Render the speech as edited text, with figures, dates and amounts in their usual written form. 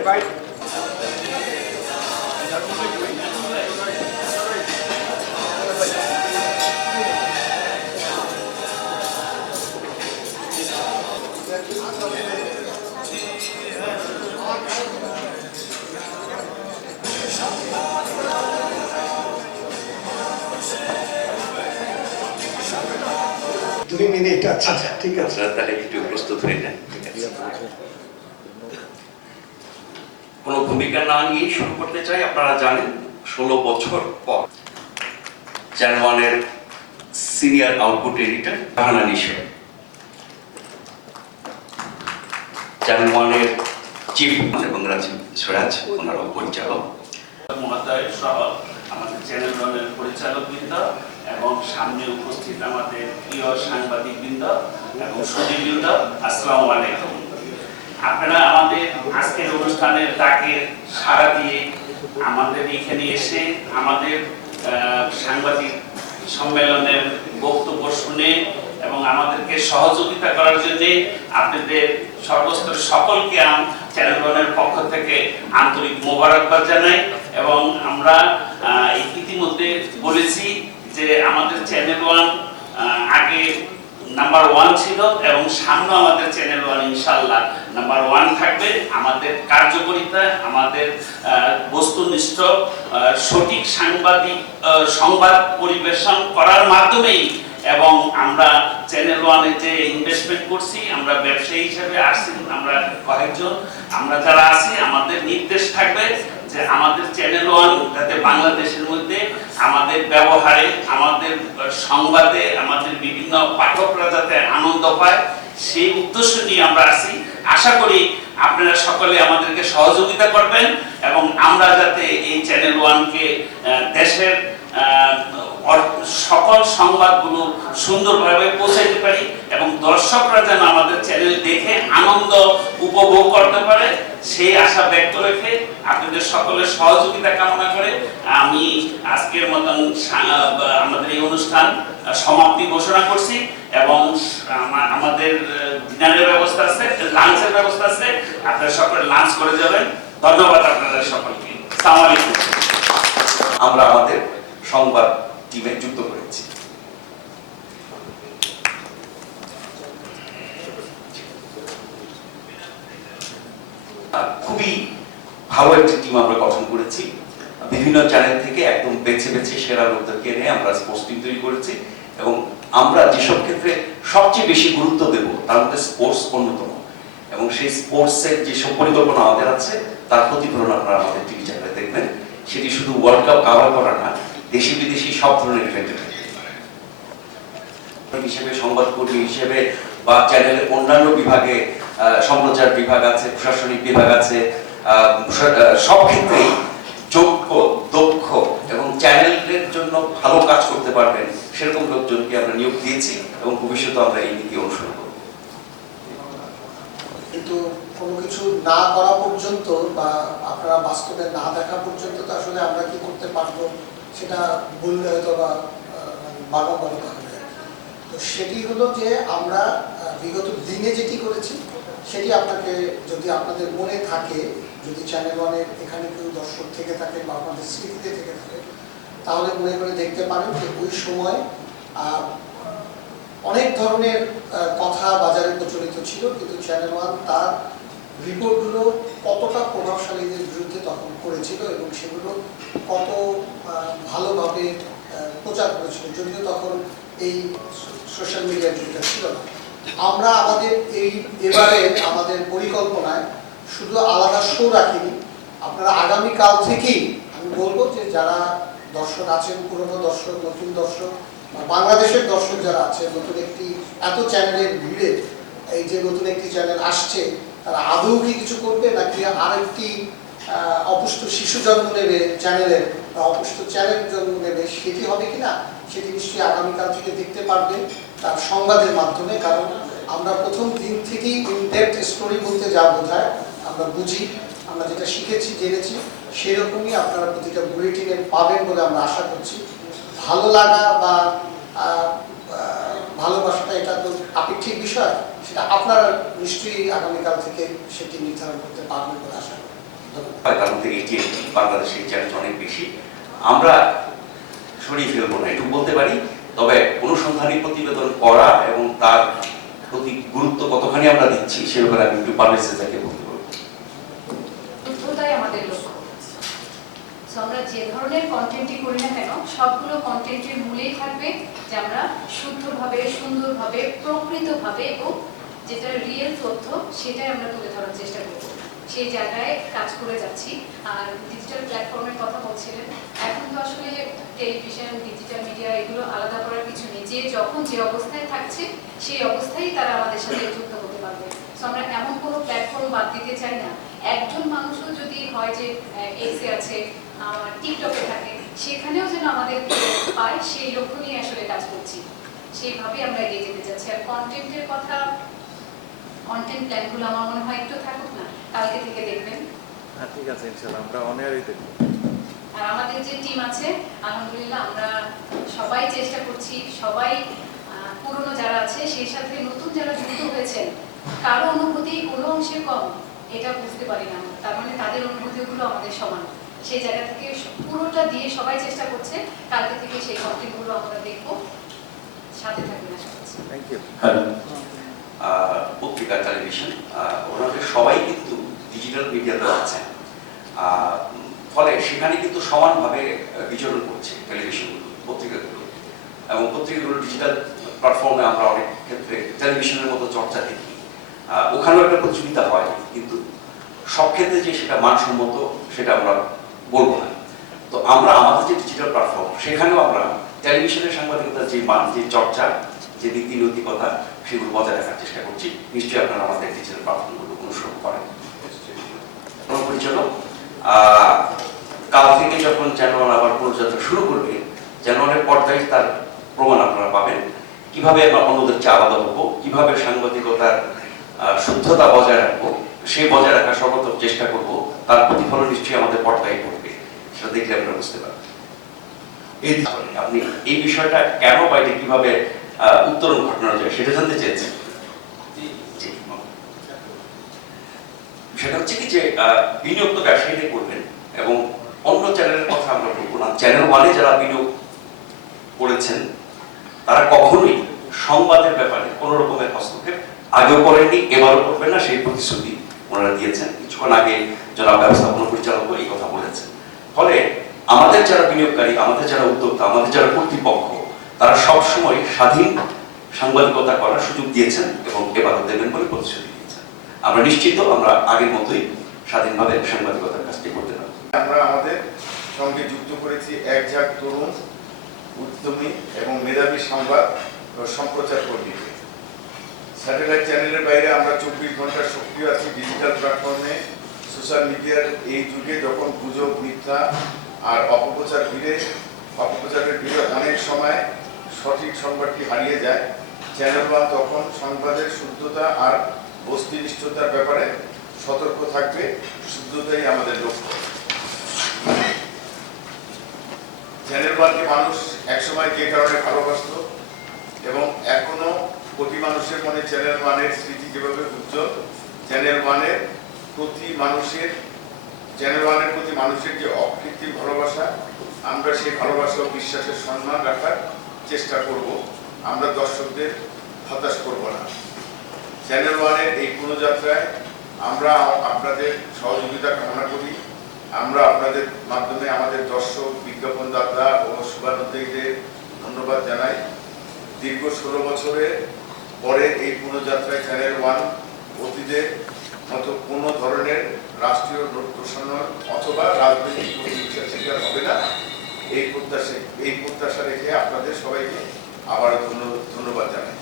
2 minute. আচ্ছা ঠিক আছে, তাহলে একটু প্রস্তুত হয়ে যান। কোনো ভূমিকা না নিয়ে শুরু করতে চাই। আপনারা জানেন 16 বছর পর চ্যানেল ওয়ানের senior output editor Rahana Nisho, channel ওয়ানের চিফ এবং রাজীব সিরাজ ওনারা পরিচালক মহোদয় সহ আমাদের চ্যানেল ওয়ানের পরিচালক বৃন্দ এবং সামনে উপস্থিত আমাদের প্রিয় সাংবাদিক বৃন্দ এবং সুধীবৃন্দ, আসসালামু আলাইকুম। আপনারা আমাদের আজকের অনুষ্ঠানের ডাকে সাড়া দিয়ে আমাদের এখানে এসে আমাদের সাংবাদিক সম্মেলনের বক্তব্য শুনে এবং আমাদেরকে সহযোগিতা করার জন্য আপনাদের সর্বস্তর সকলকে চ্যানেল ওয়ানের পক্ষ থেকে আন্তরিক মোবারকবাদ জানাই। এবং আমরা ইতিমধ্যে বলেছি যে আমাদের চ্যানেল ওয়ান আগে নাম্বার 1 ছিল এবং সামনে আমাদের চ্যানেল ওয়ান ইনশাআল্লাহ নাম্বার 1 থাকবে। আমাদের কার্যকারিতা, আমাদের বস্তুনিষ্ঠ সঠিক সংবাদ পরিবেশন করার মাধ্যমেই, এবং আমরা চ্যানেল ওয়ানে যে ইনভেস্টমেন্ট করছি, আমরা ব্যবসায়ী হিসেবে আসছি, আমরা কয়েকজন আমরা যারা আছি, আমাদের নির্দেশ থাকবে যে আমাদের চ্যানেল ওয়ান যাতে বাংলাদেশের মধ্যে আমাদের ব্যবহারে, আমাদের সংবাদে, আমাদের বিভিন্ন পাঠকরা যাতে আনন্দ পায়, সেই উদ্দেশ্য নিয়ে আমরা আসি। আশা করি আপনারা সকলে আমাদেরকে সহযোগিতা করবেন এবং আমরা যাতে এই চ্যানেল ওয়ানকে দেশের সকল সংবাদগুলো সুন্দরভাবে পৌঁছাতে পারি এবং দর্শকরা যেন আমাদের চ্যানেল দেখে আনন্দ উপভোগ করতে পারে, সেই আশা ব্যক্ত রেখে আপনাদের সকলের সহযোগিতা কামনা করে আমি আজকের মতন আমাদের এই অনুষ্ঠান সমাপ্তি ঘোষণা করছি। এবং আমাদের ডিনারের ব্যবস্থা আছে, লাঞ্চের ব্যবস্থা আছে, আপনারা সকলে লাঞ্চ করে যাবেন। ধন্যবাদ আপনাদের সকলকে। আসসালামু আলাইকুম। আমরা আমাদের সংবাদ টিমে যুক্ত করেছি। খুবই ভালো একটি টিম আমরা গঠন করেছি। বিভিন্ন চ্যানেল থেকে একদম বেছে বেছে সেরা লোকদেরকে এনে আমরা স্পোর্টস টিম তৈরি করেছি এবং আমরা যেসব ক্ষেত্রে সবচেয়ে বেশি গুরুত্ব দেব তার মধ্যে স্পোর্টস অন্যতম, এবং সেই স্পোর্টসের যেসব পরিকল্পনা আমাদের আছে তার প্রতিফলন আপনারা আমাদের টিভি চ্যানেলে দেখবেন। সেটি শুধু ওয়ার্ল্ড কাপ কভার করা না, দেশি বিদেশি সব ধরনের ইভেন্ট হিসেবে, সংবাদকর্মী হিসেবে বা চ্যানেলের অন্যান্য বিভাগে, সম্প্রচার বিভাগ আছে, প্রশাসনিক বিভাগ আছে, সব ক্ষেত্রেই যোগ্য, দক্ষ এবং চ্যানেলের জন্য ভালো কাজ করতে পারবেন সেরকম লোকজনকে আমরা নিয়োগ দিয়েছি এবং ভবিষ্যতে আমরা এই নীতি অনুসরণ করব। কিন্তু কোনো কিছু না করা পর্যন্ত বা আপনারা বাস্তবে না দেখা পর্যন্ত তো আসলে আমরা কি করতে পারবো সেটা বললে হয়তো বা বাগাবাগিতা হবে। তো সেটি হলো যে আমরা বিগত দিনে যেটি করেছি সেটি আপনাকে, যদি আপনাদের মনে থাকে, যদি চ্যানেল ওয়ানের এখানে কেউ দর্শক থেকে থাকে বা আপনাদের স্মৃতিতে থেকে থাকে, তাহলে মনে করে দেখতে পারেন যে ওই সময় অনেক ধরনের কথা বাজারে প্রচলিত ছিল, কিন্তু চ্যানেল ওয়ান তার রিপোর্টগুলো কতটা প্রভাবশালীদের বিরুদ্ধে তখন করেছিল এবং সেগুলো কত ভালোভাবে প্রচার করেছিল, যদিও তখন এই সোশ্যাল মিডিয়ার যুগটা ছিল না। আমরা আমাদের এবারে আমাদের পরিকল্পনায় শুধু আলাদা শো রাখিনি। আপনারা আগামীকাল থেকেই, আমি বলবো যে যারা দর্শক আছেন, পুরনো দর্শক, নতুন দর্শক, বাংলাদেশের দর্শক যারা আছে, নতুন একটি এত চ্যানেলের ভিড়ে এই যে নতুন একটি চ্যানেল আসছে, তারা আদৌ কি কিছু করবে নাকি আরেকটি অপুষ্ট শিশু জন্ম নেবে চ্যানেলের, বা অপুষ্ট চ্যানেল জন্ম নেবে, সেটি হবে কিনা সেটি নিশ্চয়ই আগামীকাল থেকে দেখতে পারবে তার সংবাদের মাধ্যমে। কারণ আমরা প্রথম দিন থেকেই ইন ডেপথ স্টোরি বলতে যা বোঝায় আমরা বুঝি, আমরা যেটা শিখেছি, জেনেছি, সেরকমই আপনারা প্রতিটা বুলেটিনে পাবেন বলে আমরা আশা করছি। ভালো লাগা বা ভালোবাসাটা এটা তো আপেক্ষিক বিষয়, সেটা আপনারা নিশ্চয়ই আগামীকাল থেকে সেটি নির্ধারণ করতে পারবেন বলে আশা করি। তার মধ্যে এটি একটি, বাংলাদেশের চ্যালেঞ্জ অনেক বেশি। আমরা সরিয়ে ফেলবো না একটু বলতে পারি, তবে অনুসন্ধানী প্রতিবেদন করা এবং তার প্রতি গুরুত্ব কতখানি আমরা দিচ্ছি সে ব্যাপারে আমি একটু পাবলিসিটিকে বলতে পারবো। শুদ্ধতাই আমাদের লক্ষ্য। সো আমরা যে ধরনের কন্টেন্টই করি না কেন, সবগুলো কন্টেন্টের মূলেই থাকবে যে আমরা শুদ্ধভাবে, সুন্দরভাবে, প্রকৃতভাবে এবং যেটা রিয়েল তথ্য সেটাই আমরা তুলে ধরার চেষ্টা করব। সেই জায়গায় কাজ করে যাচ্ছি। আর ডিজিটাল প্ল্যাটফর্মের কথা বলছিলেন, এখন তো আসলে টেলিভিশন, ডিজিটাল মিডিয়া এগুলো আলাদা করার কিছু নেই। যে যখন যে অবস্থায় থাকছে সেই অবস্থায় তারা আমাদের সাথে যুক্ত হতে পারবে। সো আমরা এমন কোনো প্ল্যাটফর্ম বাদ দিতে চাই না। একজন মানুষও যদি হয় যে এক্সে আছে, টিকটকে থাকে, সেখানেও যেন আমাদের পায়, সেই লক্ষ্য নিয়ে আসলে কাজ করছি। সেইভাবে আমরা এগিয়ে যেতে চাচ্ছি। আর কন্টেন্টের কথা, কন্টেন্ট প্ল্যানগুলো আমার মনে হয় একটু থাকুক না, কালকে থেকে দেখবেন। হ্যাঁ, ঠিক আছে, ইনশাআল্লাহ আমরা অনেকই দেখব। আর আমাদের যে টিম আছে, আলহামদুলিল্লাহ আমরা সবাই চেষ্টা করছি, সবাই পুরনো যারা আছে সেই সাথে নতুন যারা যুক্ত হয়েছেন, কারো অনুভূতি কোনো অংশে কম এটা বুঝতে পারি না। তার মানে তাদের অনুভূতিগুলো আমাদের সমান। সেই জায়গা থেকে পুরোটা দিয়ে সবাই চেষ্টা করছে। কালকে থেকে সেই কন্টেন্টগুলো আমরা দেখব। সাথে থাকবেন আশা করছি। Thank you. হ্যালো, পত্রিকা, টেলিভিশন, ওনাদের সবাই কিন্তু ডিজিটাল মিডিয়াতে আছেন, ফলে সেখানে কিন্তু সমানভাবে বিচরণ করছে টেলিভিশনগুলো, পত্রিকাগুলো, এবং পত্রিকাগুলো ডিজিটাল প্ল্যাটফর্মে আমরা অনেক ক্ষেত্রে টেলিভিশনের মতো চর্চা দেখি। ওখানেও একটা প্রতিযোগিতা হয়, কিন্তু সব ক্ষেত্রে যে সেটা মানসম্মত সেটা আমরা বলবো না। তো আমরা আমাদের যে ডিজিটাল প্ল্যাটফর্ম, সেখানেও আমরা টেলিভিশনের সাংবাদিকতার যে মান, যে চর্চা, যে নীতি নৈতিকতা, সেগুলো বজায় রাখার চেষ্টা করছি। নিশ্চয়ই আপনারা আমাদের ডিজিটাল প্ল্যাটফর্মগুলো অনুসরণ করেন। পরিচালক কাল থেকে যখন চ্যানেল আবার পরিচর্যা শুরু করবে, চ্যানেলের পর্যায়ে তার প্রমাণ আপনারা পাবেন। কিভাবে আমরা অন্যদের চেয়ে আলাদা হবো, কিভাবে সাংবাদিকতার শুদ্ধতা বজায় রাখবো, সেই বজায় রাখার সর্বোত্তম চেষ্টা করব, তার প্রতিফলন নিশ্চয়ই আমাদের পর্দায় পড়বে। সেটা দেখলে আপনারা বুঝতে পারবেন। আপনি এই বিষয়টা কেন বাইরে কিভাবে উত্তরণ ঘটানো যায় সেটা জানতে চেয়েছেন। সেটা হচ্ছে কি যে বিনিয়োগ তো ব্যবসায়ীরা করবেন, এবং অন্য চ্যানেলের কথা আমরা বলবো না। চ্যানেল ওয়ানে যারা বিনিয়োগ করেছেন তারা কখনোই সংবাদের ব্যাপারে কোনো রকমের হস্তক্ষেপ আগেও করেননি, এবারও করবেন না, সেই প্রতিশ্রুতি ওনারা দিয়েছেন। কিছুক্ষণ আগে জনাব ব্যবস্থাপনা পরিচালকও এই কথা বলেছেন। ফলে আমাদের যারা বিনিয়োগকারী, আমাদের যারা উদ্যোক্তা, আমাদের যারা কর্তৃপক্ষ, তারা সবসময় স্বাধীন সাংবাদিকতা করার সুযোগ দিয়েছেন এবং এবারও দেবেন বলে প্রতিশ্রুতি দিয়েছেন। আমরা নিশ্চিত আমরা আগের মতোই স্বাধীনভাবে সাংবাদিকতার কাজটি করতে পারব। আমরা আমাদের সঙ্গে যুক্ত করেছি এক ঝাঁক তরুণ, উদ্যমী এবং মেধাবী সংবাদ ও সম্প্রচার কর্মীকে। স্যাটেলাইট চ্যানেলের বাইরে আমরা 24 ঘন্টা সক্রিয় আছি ডিজিটাল প্ল্যাটফর্মে। সোশ্যাল মিডিয়ার এই যুগে যখন গুজব, মিথ্যা আর অপপ্রচারের ভিড়ে অনেক সময় সঠিক সংবাদটি হারিয়ে যায়, চ্যানেল ওয়ান তখন সংবাদের শুদ্ধতা আর বস্তুনিষ্ঠতার ব্যাপারে সতর্ক থাকবে। শুদ্ধতাই আমাদের লক্ষ্য। চ্যানেল ওয়ানকে মানুষ একসময় যে কারণে ভালোবাসত এবং এখনো কোটি মানুষের মনে চ্যানেল ওয়ানের স্মৃতি যেভাবে উজ্জ্বল, চ্যানেল ওয়ানের প্রতি মানুষের যে অকৃত্রিম ভালোবাসা, আমরা সেই ভালোবাসা ও বিশ্বাসের সম্মান রাখার চেষ্টা করব। আমরা দর্শকদের হতাশ করব না। চ্যানেল ওয়ানের এই পুনঃযাত্রায় আমরা আপনাদের সহযোগিতা কামনা করি। আমরা আপনাদের মাধ্যমে আমাদের দর্শক, বিজ্ঞাপনদাতা ও শুভানুদ্যোগীদের ধন্যবাদ জানাই। দীর্ঘ 16 বছরের পরে এই পুনঃযাত্রায় চ্যানেল ওয়ান অতীতের মতো কোনো ধরনের রাষ্ট্রীয় প্রশাসন অথবা রাজনৈতিক প্রতিহিংসার শিকার হবে না, এই প্রত্যাশা রেখে আপনাদের সবাইকে আবারও ধন্যবাদ জানাই।